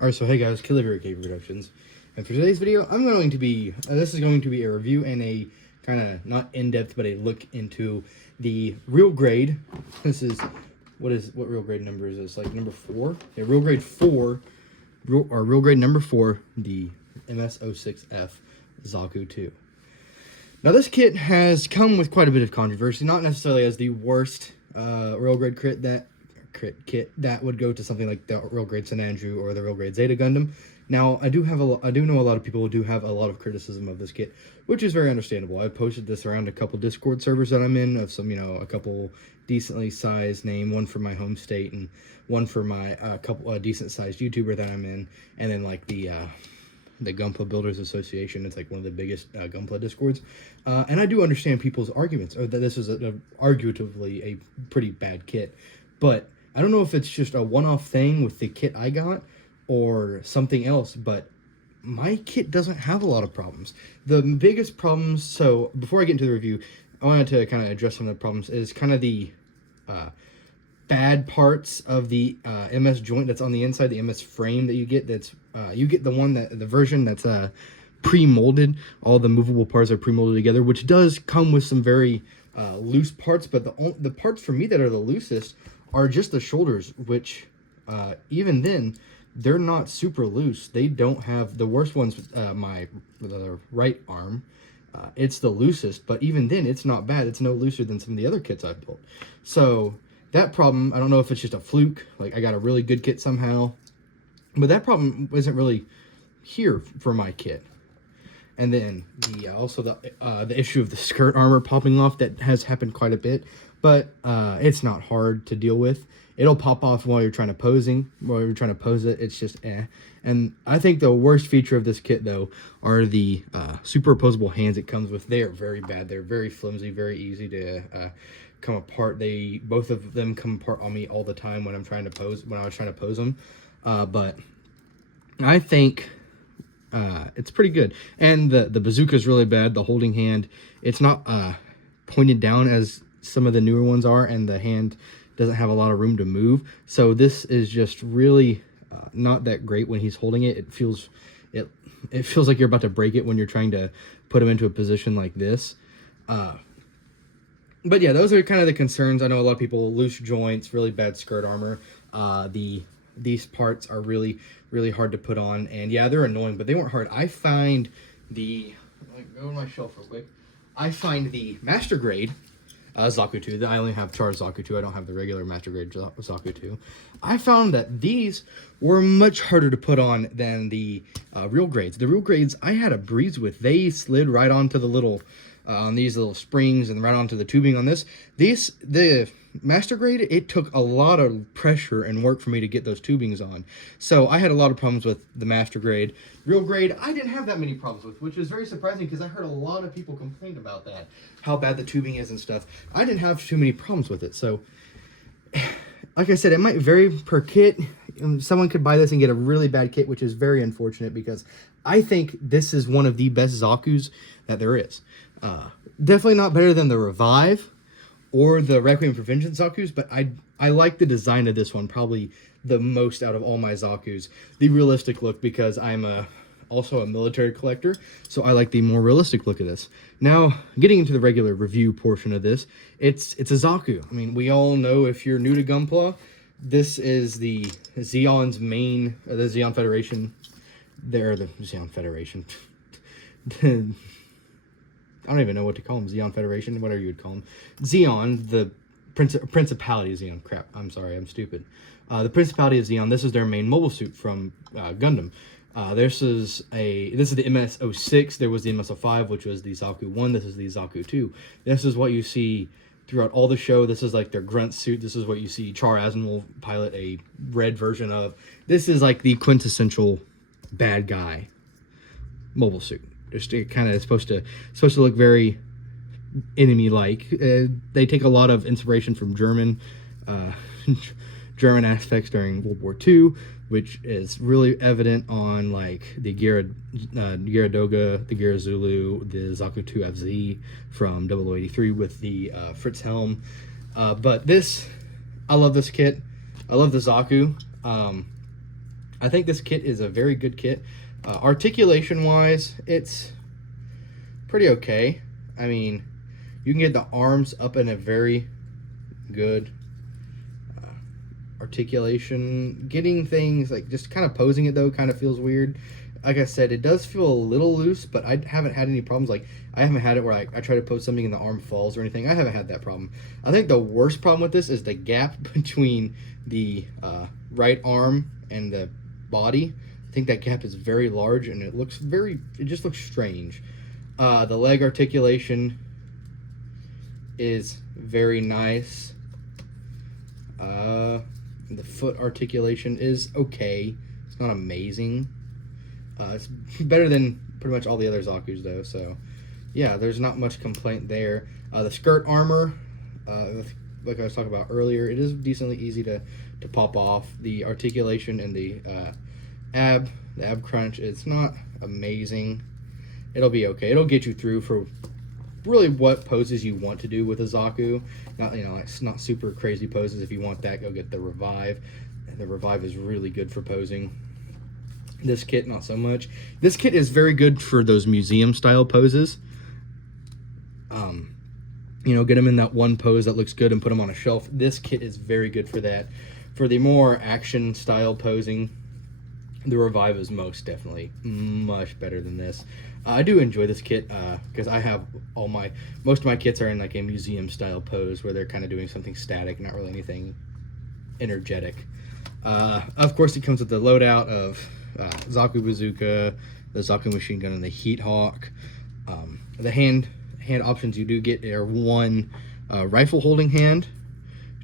Alright, so hey guys, Killer Cave Productions, and for today's video, I'm going to be, this is going to be a review and a kind of, not in-depth, but a look into the real grade. This is, what real grade number is this? Like number 4? Yeah, real grade 4, real grade number 4, the MS06F Zaku 2. Now this kit has come with quite a bit of controversy, not necessarily as the worst real grade kit that would go to something like the real grade St. Andrew or the real grade Zeta Gundam. Now I do know a lot of people who do have a lot of criticism of this kit, which is very understandable. I posted this around a couple Discord servers that I'm in of some, a couple decently sized name, one for my home state and one for my couple decent sized YouTuber that I'm in, and then like the Gunpla Builders Association. It's like one of the biggest Gunpla Discords. And I do understand people's arguments, or that this is arguably a pretty bad kit. But I don't know if it's just a one-off thing with the kit I got or something else, but my kit doesn't have a lot of problems. The biggest problems, so before I get into the review, I wanted to kind of address some of the problems, is kind of the bad parts of the MS joint that's on the inside, the MS frame that you get. That's you get the version that's pre-molded. All the movable parts are pre-molded together, which does come with some very loose parts. But the parts for me that are the loosest are just the shoulders, which even then they're not super loose. They don't have the worst ones. The right arm. It's the loosest, but even then it's not bad. It's no looser than some of the other kits I've built. So that problem, I don't know if it's just a fluke, like I got a really good kit somehow, but that problem isn't really here for my kit. And then also the issue of the skirt armor popping off, that has happened quite a bit, but it's not hard to deal with. It'll pop off while you're trying to pose it. It's just And I think the worst feature of this kit, though, are the superposable hands it comes with. They are very bad. They're very flimsy, very easy to come apart. Both of them come apart on me all the time when I was trying to pose them. But I think it's pretty good. And the bazooka is really bad. The holding hand, it's not pointed down as some of the newer ones are, and the hand doesn't have a lot of room to move. So this is just really not that great when he's holding it. It feels like you're about to break it when you're trying to put him into a position like this. But yeah, those are kind of the concerns. I know a lot of people, loose joints, really bad skirt armor. These parts are really, really hard to put on, and yeah, they're annoying, but they weren't hard. I find go to my shelf real quick. I find the Master Grade Zaku 2. I only have Char's Zaku 2. I don't have the regular Master Grade Zaku 2. I found that these were much harder to put on than the real grades. The real grades I had a breeze with. They slid right onto the little on these little springs and right onto the tubing on this. The Master Grade, it took a lot of pressure and work for me to get those tubings on. So I had a lot of problems with the Master Grade. Real grade, I didn't have that many problems with, which is very surprising because I heard a lot of people complain about that, how bad the tubing is and stuff. I didn't have too many problems with it. So, like I said, it might vary per kit. Someone could buy this and get a really bad kit, which is very unfortunate because I think this is one of the best Zakus that there is. Definitely not better than the Revive or the Requiem for Vengeance Zakus, but I like the design of this one probably the most out of all my Zakus. The realistic look, because I'm also a military collector, so I like the more realistic look of this. Now, getting into the regular review portion of this, it's a Zaku. I mean, we all know, if you're new to Gunpla, this is the Zeon's main, the Zeon Federation. They're the Zeon Federation. I don't even know what to call them. Zeon Federation, whatever you would call them. Zeon, the Principality of Zeon. Crap, I'm sorry, I'm stupid. The Principality of Zeon, this is their main mobile suit from Gundam. This is the MS06. There was the MS05, which was the Zaku 1. This is the Zaku 2. This is what you see throughout all the show. This is like their grunt suit. This is what you see Char Aznavour pilot a red version of. This is like the quintessential bad guy mobile suit. Just kind of supposed to look very enemy-like. They take a lot of inspiration from German aspects during World War II, which is really evident on like the Gyaradoga, the Gyara Zulu, the Zaku 2 FZ from 0083 with the Fritz helm. But I love this kit. I love the Zaku. I think this kit is a very good kit. Articulation wise, it's pretty okay. I mean, you can get the arms up in a very good articulation. Getting things like just kind of posing it though kind of feels weird. Like I said, it does feel a little loose, but I haven't had any problems. Like, I haven't had it where I try to pose something and the arm falls or anything. I haven't had that problem. I think the worst problem with this is the gap between the right arm and the body. I think that gap is very large and it just looks strange. The leg articulation is very nice. The foot articulation is okay. It's not amazing. It's better than pretty much all the other Zakus though, so yeah, there's not much complaint there. The skirt armor, like I was talking about earlier, it is decently easy to pop off. The articulation and the ab crunch, it's not amazing. It'll be okay. It'll get you through for really what poses you want to do with a Zaku. Not, you know, it's not super crazy poses. If you want that, go get the Revive. The Revive is really good for posing. This kit, not so much. This kit is very good for those museum style poses. You know, get them in that one pose that looks good and put them on a shelf. This kit is very good for that. For the more action style posing, the Revive is most definitely much better than this. I do enjoy this kit because I have most of my kits are in like a museum style pose where they're kind of doing something static, not really anything energetic. Of course, it comes with the loadout of Zaku Bazooka, the Zaku Machine Gun, and the Heat Hawk. The hand options you do get are one rifle holding hand,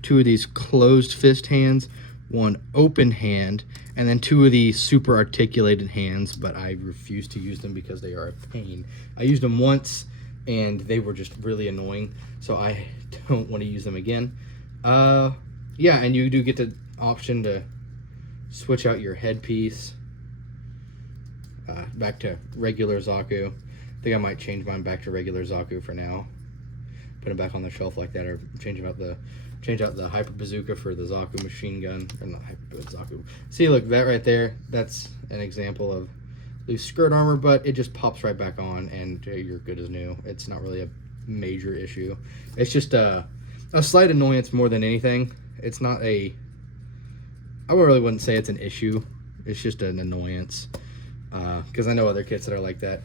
two of these closed fist hands, one open hand, and then two of these super articulated hands, but I refuse to use them because they are a pain. I used them once and they were just really annoying, so I don't want to use them again. Yeah, and you do get the option to switch out your headpiece back to regular Zaku. I think I might change mine back to regular Zaku for now. Put it back on the shelf like that, or change out the Hyper Bazooka for the Zaku Machine Gun, or not Hyper Zaku. See, look, that right there, that's an example of loose skirt armor, but it just pops right back on and you're good as new. It's not really a major issue. It's just a slight annoyance more than anything. It's not I really wouldn't say it's an issue. It's just an annoyance, because I know other kits that are like that.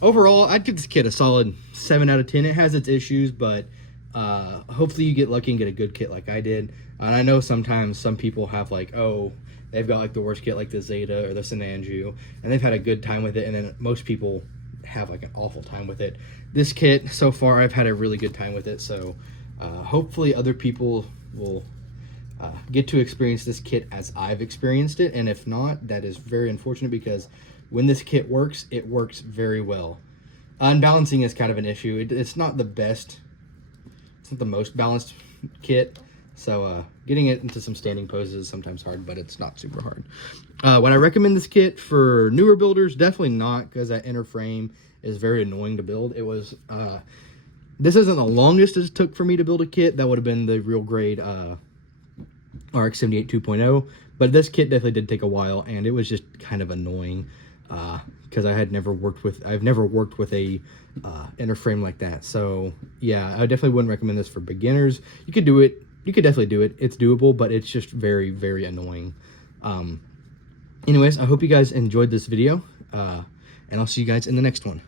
Overall, I'd give this kit a solid 7 out of 10. It has its issues, but hopefully you get lucky and get a good kit like I did. And I know sometimes some people have like, oh, they've got like the worst kit like the Zeta or the Sinanju, and they've had a good time with it, and then most people have like an awful time with it. This kit, so far, I've had a really good time with it, so hopefully other people will get to experience this kit as I've experienced it, and if not, that is very unfortunate because when this kit works, it works very well. Unbalancing is kind of an issue. It's not the best, it's not the most balanced kit, so getting it into some standing poses is sometimes hard, but it's not super hard. Would I recommend this kit for newer builders? Definitely not, because that inner frame is very annoying to build. It was, this isn't the longest it took for me to build a kit. That would have been the real grade RX-78 2.0, but this kit definitely did take a while, and it was just kind of annoying because I've never worked with a inner frame like that. So yeah, I definitely wouldn't recommend this for beginners. You could do it, you could definitely do it, it's doable, but it's just very, very annoying. Anyways, I hope you guys enjoyed this video, and I'll see you guys in the next one.